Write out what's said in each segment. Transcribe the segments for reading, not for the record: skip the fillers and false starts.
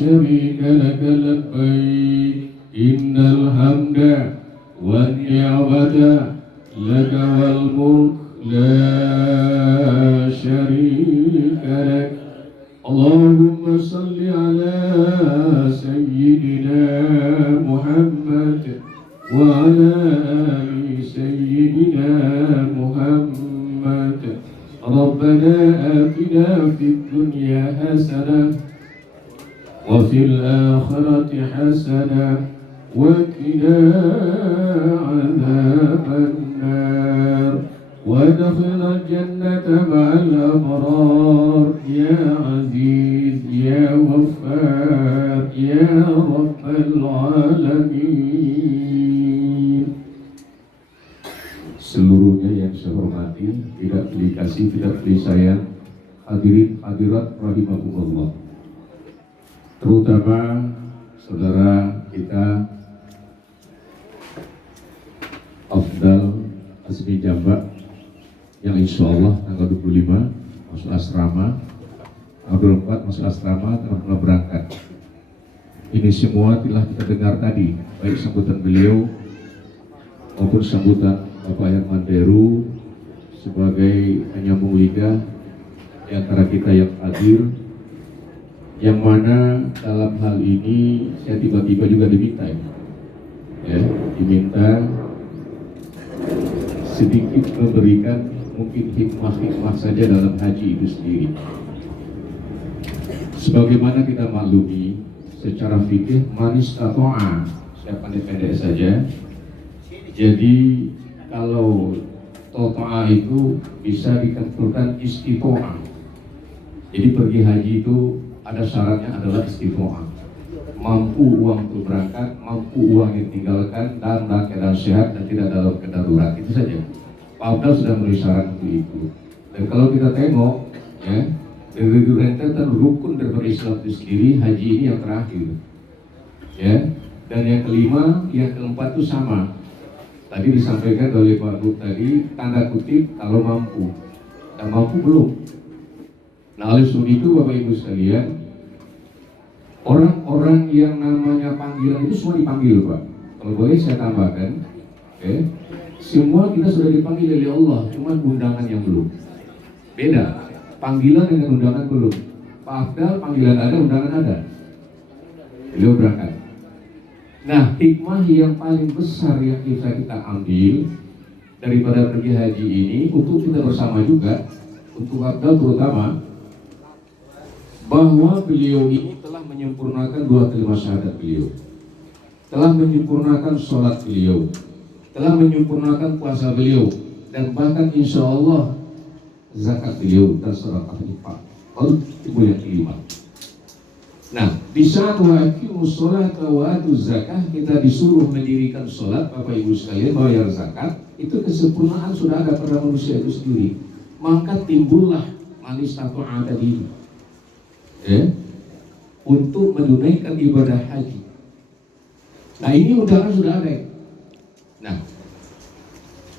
شريك لك لبيك إن الحمد والنعمة لك والملك لا شريك لك اللهم صل على سيدنا محمد وعلى آل سيدنا محمد ربنا آتنا في الدنيا حسنة وفي الآخرة حسنة وقنا عذاب النار وادخلنا الجنة مع الأبرار يا عزيز يا غفار يا رب العالمين. Seluruhnya yang saya hormati, tidak pilih kasih, tidak pilih sayang, hadirin hadirat rahimakumullah, terutama saudara kita Afdal Azmi Jambak yang insya Allah tanggal 25 masuk asrama, tanggal 24 masuk asrama, tanggal berangkat. Ini semua telah kita dengar tadi, baik sambutan beliau maupun sambutan Bapak Herman Deru sebagai penyambung lidah di antara kita yang hadir, yang mana dalam hal ini saya tiba-tiba juga diminta sedikit memberikan mungkin hikmah-hikmah saja dalam haji itu sendiri. Sebagaimana kita maklumi secara fikih manis tato'a, saya pendek-pendek saja. Jadi kalau to'a itu bisa ditentukan istiqo'ah. Jadi pergi haji itu ada syaratnya adalah istiqo'ah. Mampu uang untuk berangkat, mampu uang yang tinggalkan, dan dalam keadaan sehat dan tidak dalam keadaan darurat. Itu saja. Pak Abdal sudah menulis syarat untuk itu. Dan kalau kita tengok, ya, dari rentetan rukun daripada Islam itu sendiri, haji ini yang terakhir. Ya, dan yang kelima, yang keempat itu sama. Tadi disampaikan oleh Pak Gub tadi, tanda kutip kalau mampu, dan mampu belum. Nah, oleh sebab itu Bapak Ibu sekalian, orang-orang yang namanya panggilan itu semua dipanggil, Pak. Kalau boleh saya tambahkan, semua kita sudah dipanggil oleh Allah, cuma undangan yang belum. Beda, panggilan dengan undangan belum. Pak Afdal panggilan ada, undangan ada. Beliau berangkat. Nah, hikmah yang paling besar yang kita ambil daripada pergi haji ini untuk kita bersama juga, untuk Abdal terutama, bahwa beliau ini telah menyempurnakan dua kalimat syahadat beliau, telah menyempurnakan sholat beliau, telah menyempurnakan puasa beliau, dan bahkan insya Allah zakat beliau dan sedekah infak. Lalu timbul yang kelima. Nah, di saat waqimus sholat wa atuz zakah, kita disuruh mendirikan sholat, Bapak Ibu sekalian, bayar zakat. Itu kesempurnaan sudah ada pada manusia itu sendiri. Maka timbullah manis tato'a tadi, untuk menunaikan ibadah haji. Nah, ini undangan sudah ada. Nah,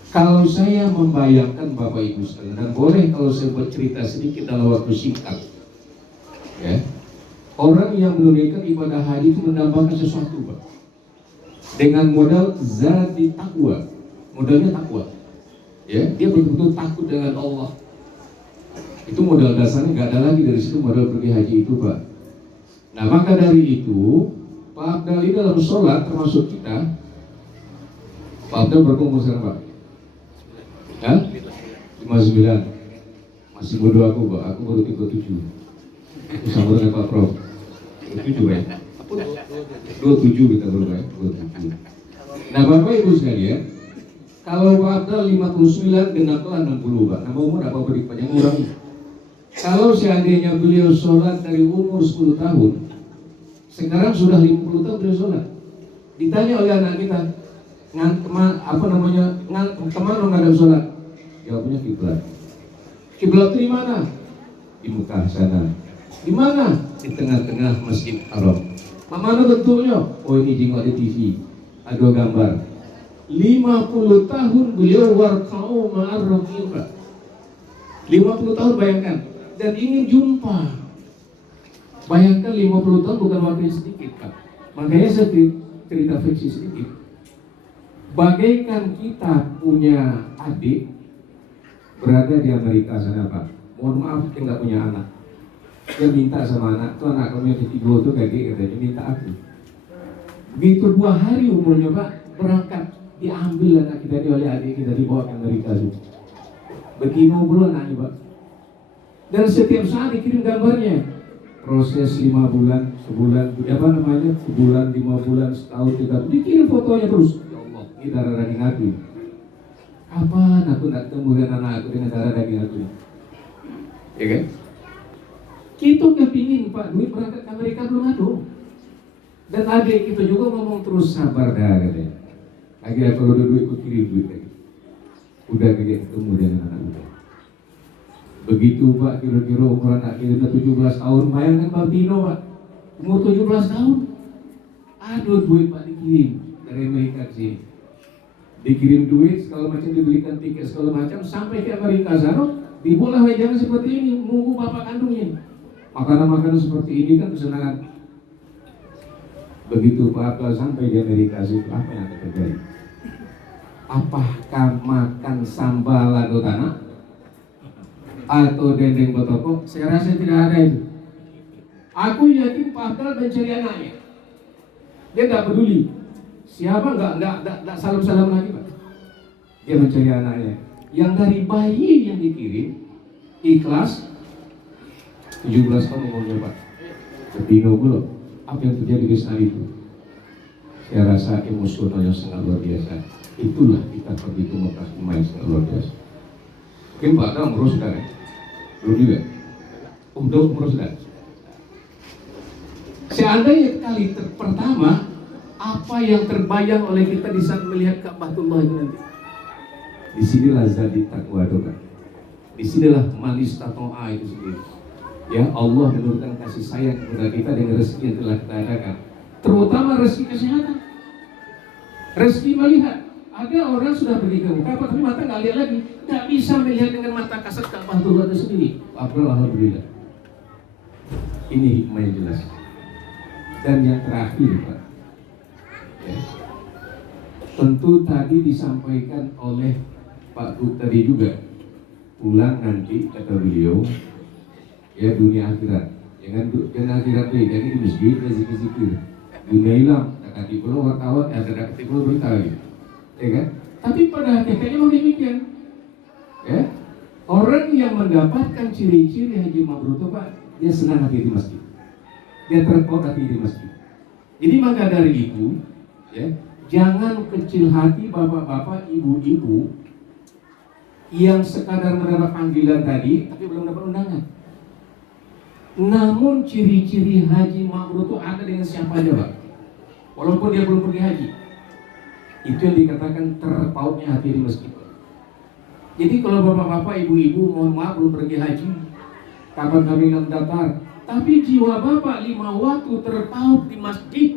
kalau saya membayangkan Bapak Ibu sekalian, dan boleh kalau saya bercerita sedikit dalam waktu singkat, orang yang menunaikan ibadah haji itu mendapatkan sesuatu, Pak, dengan modal zati takwa. Modalnya takwa, dia betul-betul takut dengan Allah. Itu modal dasarnya, nggak ada lagi dari situ modal pergi haji itu, Pak. Nah, maka dari itu Pak Abdal ini dalam sholat termasuk kita. Pak Abdal berkumpul sekarang, Pak? 59. Masih muda aku, Pak. Aku baru 37. Itu sama dengan Pak Prof. 27 ya? 27 kita baru, Pak. 27. Nah, Bapak Ibu sekalian, kalau Pak Abdal 59 dengan Tuhan 60, Pak. Nama umur apa beri panjang ngurangi. Kalau seandainya beliau sholat dari umur 10 tahun, sekarang sudah 50 tahun beliau sholat. Ditanya oleh anak kita, kemana menghadap sholat? Jawabnya kiblat. Kiblat di mana? Di Mekah sana. Di mana? Di tengah-tengah Masjid Haram. Mana bentuknya? Oh, ini jenggot di TV. Ada gambar. 50 tahun beliau warka'u ma'ar rafiq. 50 tahun bayangkan. Dan ingin jumpa Bayangkan 50 tahun bukan waktu yang sedikit, Pak. Makanya saya cerita fiksi sedikit. Bagaikan kita punya adik berada di Amerika sana, Pak. Mohon maaf, dia nggak punya anak. Dia minta sama anak, tuh anak kamu yang ketiga tuh kayak katanya minta aku. Begitu 2 hari umurnya, Pak, berangkat, diambil anak kita oleh adik kita, dibawa ke Amerika tuh. Begini bulan anaknya, Pak. Dan setiap saat dikirim gambarnya. Proses 5 bulan, sebulan, apa namanya, sebulan, 5 bulan, setahun, 3 tahun, dikirim fotonya terus. Ya Allah, ini darah daging aku. Kapan aku nak ketemu dengan anak aku dengan darah daging aku? Ya kan? Kita kepingin Pak duit berangkat ke Amerika belum ada. Dan adik kita juga ngomong terus sabar dah katanya. Akhirnya kalau ada duit, aku kirim duit lagi. Udah kayak ketemu dengan anak muda. Begitu Pak, kira-kira umur anak kita 17 tahun, bayangkan Pak Tino Pak, umur 17 tahun, aduh duit Pak dikirim dari Amerika ke sini. Dikirim duit, segala macam, dibelikan tiket segala macam, sampai ke Amerika sana, dibuatlah wejangan seperti ini, nunggu bapak kandungnya. Makanan-makanan seperti ini kan kesenangan. Begitu Pak kalau sampai di Amerika situ, apa yang akan terjadi? Apakah makan sambal atau tanah? Atau dendeng batokok? Saya rasa tidak ada itu. Aku yakin Pak Abdal mencari anaknya. Dia tidak peduli siapa, enggak salam-salam lagi Pak. Dia mencari anaknya. Yang dari bayi yang dikirim ikhlas 17 tahun umurnya Pak. Bingung pula apa yang terjadi di saat itu. Saya rasa emosional yang sangat luar biasa. Itulah kita pergi ke Mekah pemain sangat luar biasa. Mungkin Pak Abdal umur sudah kan? Belum juga. Udah umur sudah. Seandainya kali pertama, apa yang terbayang oleh kita di saat melihat Ka'batullah itu nanti? Disinilah zati takwa itu kan. Disinilah manis tato'a itu sendiri. Ya Allah menurunkan kasih sayang kepada kita dengan rezeki yang telah kita adakan. Terutama rezeki kesehatan. Rezeki melihat. Ada orang sudah pergi ke Mekah, tapi mata nggak lihat lagi, nggak bisa melihat dengan mata kasat Ka'batullah itu sendiri. Alhamdulillah. Ini hikmah yang jelas. Dan yang terakhir, Pak, ya, tentu tadi disampaikan oleh Pak Gub tadi juga, pulang nanti kata beliau, ya dunia akhirat, jangan akhirat nih, jadi di masjid zikir-zikir, dunia hilang, kata pulau wartawan, ada kata pulau berita lagi. Ya kan? Tapi pada hakikatnya mau demikian. Ya? Orang yang mendapatkan ciri-ciri haji mabrur itu Pak, dia senang hati di masjid. Dia terpaut hati di masjid. Jadi maka dari itu, ya, jangan kecil hati bapak-bapak, ibu-ibu yang sekadar mendapat panggilan tadi tapi belum dapat undangan. Namun ciri-ciri haji mabrur itu ada dengan siapa aja Pak. Walaupun dia belum pergi haji. Itu yang dikatakan terpautnya hati di masjid. Jadi kalau bapak-bapak, ibu-ibu mohon maaf belum pergi haji, kapan kami akan daftar? Tapi jiwa bapak 5 waktu terpaut di masjid.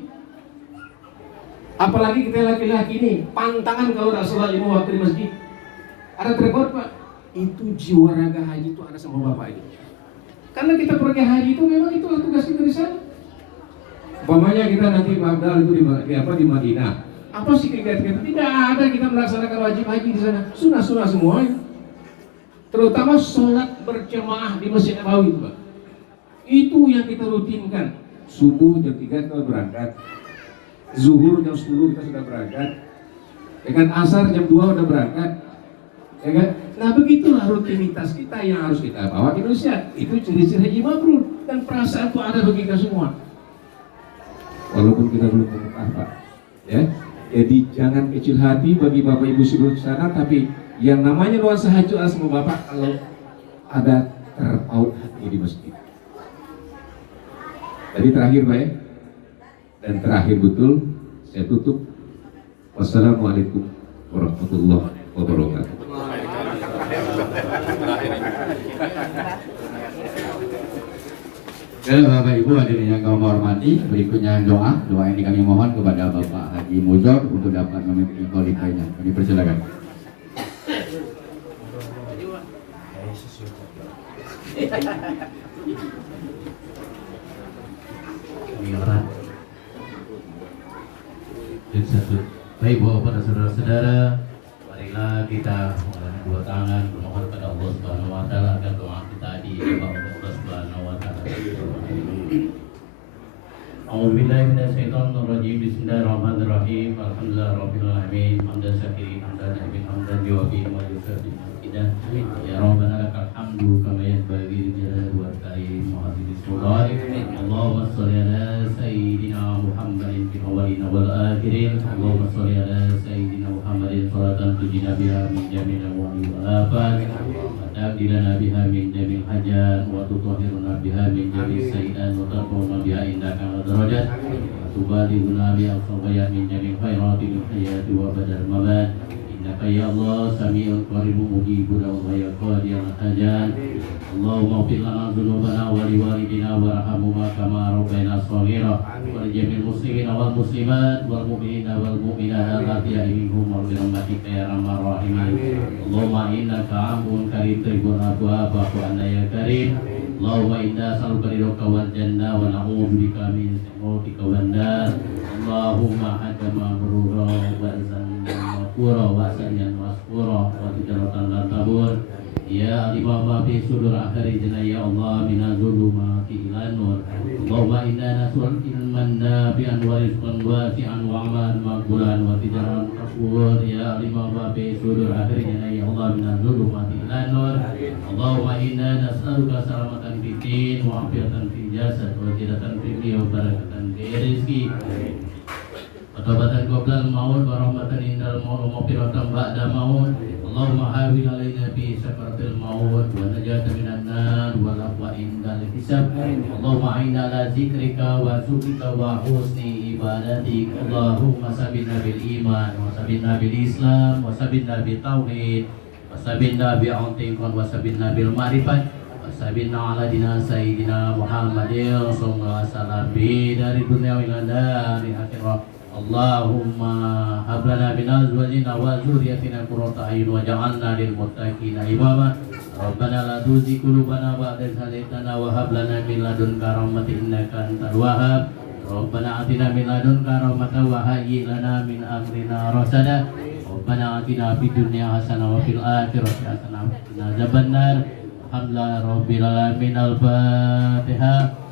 Apalagi kita laki-laki ini, pantangan kalau tidak sholat 5 waktu di masjid. Ada terpaut Pak. Itu jiwa raga haji itu ada sama bapak ini. Karena kita pergi haji itu memang itulah tugas kita di sana. Umpamanya kita nanti Abdal itu di Madinah. Apa sih kegiatan kita? Tidak ada kita melaksanakan wajib haji di sana. Sunnah-sunnah semua. Terutama sholat berjamaah di Masjid Nabawi itu Pak. Itu yang kita rutinkan. Subuh jam 3 kita berangkat. Zuhur jam 10 kita sudah berangkat. Dengan asar jam 2 udah berangkat. Ya kan? Nah begitulah rutinitas kita yang harus kita bawa ke Indonesia. Itu ciri-ciri haji mabrur. Dan perasaan itu ada bagi kita semua. Walaupun kita belum Mekah Pak. Ya. Jadi jangan kecil hati bagi bapak ibu seluruh sana, tapi yang namanya nuansa haji sama bapak kalau ada terpaut hati di masjid. Tadi terakhir Pak ya, dan terakhir betul saya tutup. Wassalamualaikum warahmatullahi wabarakatuh. Oke, Bapak Ibu hadirin yang kami hormati, berikutnya doa ini kami mohon kepada Bapak Haji Muzor untuk dapat memimpin kholikainya. Kami persilakan. satu. Baik Bapak dan saudara-saudara, marilah kita mengangkat dua tangan bermohon kepada Allah Subhanahu wa taala agar doa kita diijabah oleh Allah Subhanahu wa taala. A'udzubillahi minasyaitonir rajim. Bismillahirrahmanirrahim. Alhamdulillahirabbil alamin. Hamdan syakirin hamdan nabiyin hamdan yuwafi wa yukafi makidan. Ya Rabbana lakal hamdu kama yanbaghi li jalali wajhika wa 'azimi sultanik. Allahumma shalli ala sayyidina Muhammadin fil awwalin wal akhirin. Allahumma shalli ala sayyidina Muhammadin salatan tujina biha min jami'il amwali wal afat. Ta'dilana biha min jami'il hajat wa tutahhiruna biha min jami'is sayyi'at wa tarfa'una biha indaka darajat wa tubalighuna biha al-khayrat min jami'il khairati fil hayati wa badal mamat. Innaka ya Allah sami'un qaribun mujibun wa ya qadiyal hajat. Allahumma ighfir lana dhunubana wa liwalidina warhamhuma kama rabbayana shaghira wa li jami'il muslimina wal muslimat wal mu'minina wal mu'minat al-ahya'i minhum wa bi rahmatika ya arhamar rahimin. Allahumma innaka 'afuwun karim tuhibbul 'afwa fa'fu 'anna ya karim. Allahumma inna nas'aluka ridhaka wal jannah wa na'udzu bika min sakhatika wan nar. Allahumma hakama mabrura wa azan maghfura wa sariyan masfura wa tijaratan lan tabur. Ya alimah ma fi sudur akhirijna ya Allah minaz zulumati ilan nur. Allahumma inna nas'aluka ilman nafi'an wa rizqan wasi'an wa 'amalan maqbulan wa tijaratan taqwur. Ya alimah ma fi sudur akhirijna ya Allah minaz zulumati ilan nur. Allahumma inna nas'aluka salamatan fid din wa afiatan fil jasad wa ziyadatan fil ilmi wa barakatan fi rizqi. Tobatan qoblal maut wa rahmatan indal maut wa maghfiratan ba'da maut. Allahumma hawil alaina fi sakaratil maut wa najatan minan nar wa lafwa indal hisab. Allahumma a'inna ala zikrika wa syukrika wa husni ibadatik. Allahumma sabina bil iman wa sabina bil islam wa sabina bil tauhid wa sabina bi antiqan wa sabina bil ma'rifat wa sabina ala dina sayyidina Muhammadin sallallahu alaihi wasallam bi dari dunia ila dari akhirah. Allahumma hablana min azwajina wa dzurriyyatina qurrata a'yun waj'alna lil muttaqina imama. Rabbana la tuzigh qulubana ba'da idh hadaytana wa hab lana min ladunka rahmatan innaka antal wahhab. Rabbana atina min ladunka rahmatan wa hayyi lana min amrina rasada. Rabbana atina fid dunya hasanah wa fil akhirati hasanah wa qina adzabannar. Alhamdulillahi rabbil alamin. Al-Fatihah.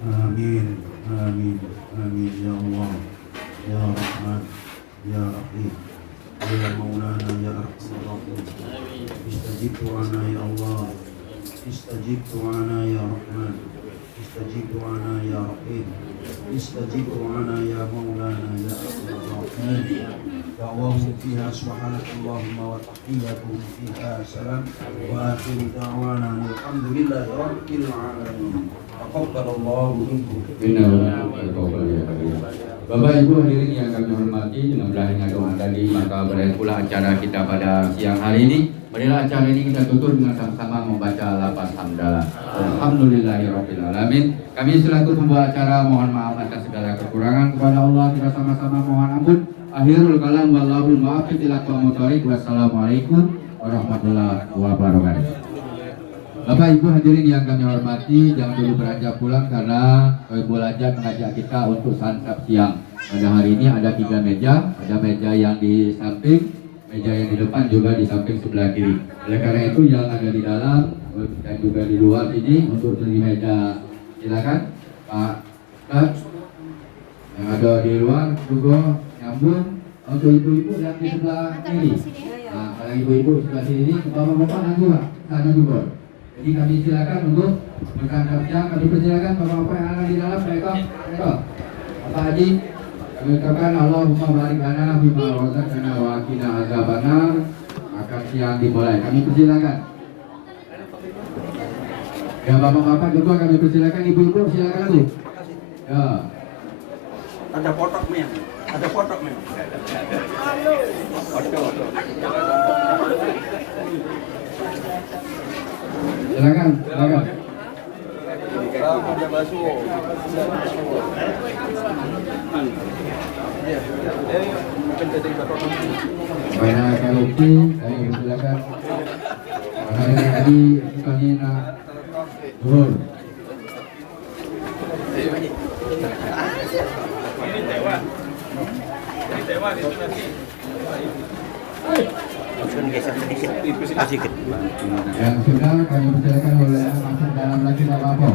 Amin, amin, amin ya Allah, ya Rahman, ya Rahim, ya Maulana, ya Arhamar Rahimin. Istajib du'ana ya Allah, istajib du'ana ya Rahman, istajib du'ana ya Rahim, istajib du'ana ya Maulana, ya Arhamar Rahimin. Da'wahum fiha subhanakallahumma wa tahiyyatuhum fiha salam wa akhiru da'wana alhamdulillahi rabbil alamin. Taqabbalallahu minkum. Bapak Ibu hadirin yang kami hormati, dengan berakhirnya doa tadi maka berakhir pula acara kita pada siang hari ini. Marilah acara ini kita tutup dengan sama-sama membaca lafaz hamdalah. Alhamdulillahirabbil alamin. Kami selaku pembawa acara mohon maaf atas segala kekurangan kepada Allah. Kita sama-sama mohon ampun. Akhirul kalam wallahu muwaffiq ila aqwamit thoriq. Wassalamualaikum warahmatullahi wabarakatuh. Bapak Ibu hadirin yang kami hormati, jangan dulu beranjak pulang karena Ibu Lajak mengajak kita untuk santap siang. Pada hari ini ada 3 meja, ada meja yang di samping, meja yang di depan juga di samping sebelah kiri. Oleh karena itu yang ada di dalam dan juga di luar ini untuk di meja silakan Pak Ustaz. Yang ada di luar juga nyambung untuk ibu-ibu yang di sebelah kiri. Nah, kalau ibu-ibu sebelah sini, bapak-bapak nanti Pak, sana juga. Jadi kami silakan untuk bersantap siang. Kami persilakan bapak-bapak yang ada di dalam. Bapak Haji, kami ucapkan Allahumma barik lana bima razaqtana wa qina azabannar. Maka siang dimulai. Kami persilakan. Ya bapak-bapak juga kami persilakan, ibu-ibu silakan Bu. Ya. Ada potok men, ada potok men. Silakan, silakan. Kepada Kaluki, kami persilakan. Hari tadi kami nak turun. Yang sudah kami persilakan boleh masuk dalam lagi apa-apa.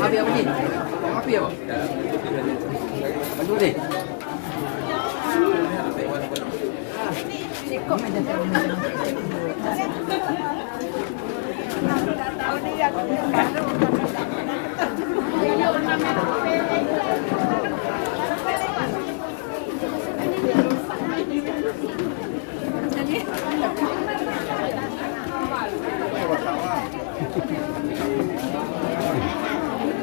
Api apa ni? Api apa? Aduh deh. Ikut aja saya. Tahu dia aku baru.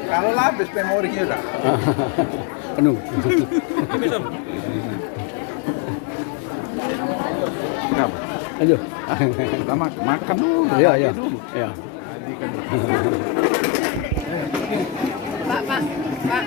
Kalau habis memorinya dah. Penuh. Kenapa? Ayo. Kita makan dulu. Ya, ya. dulu. Ya. Pak,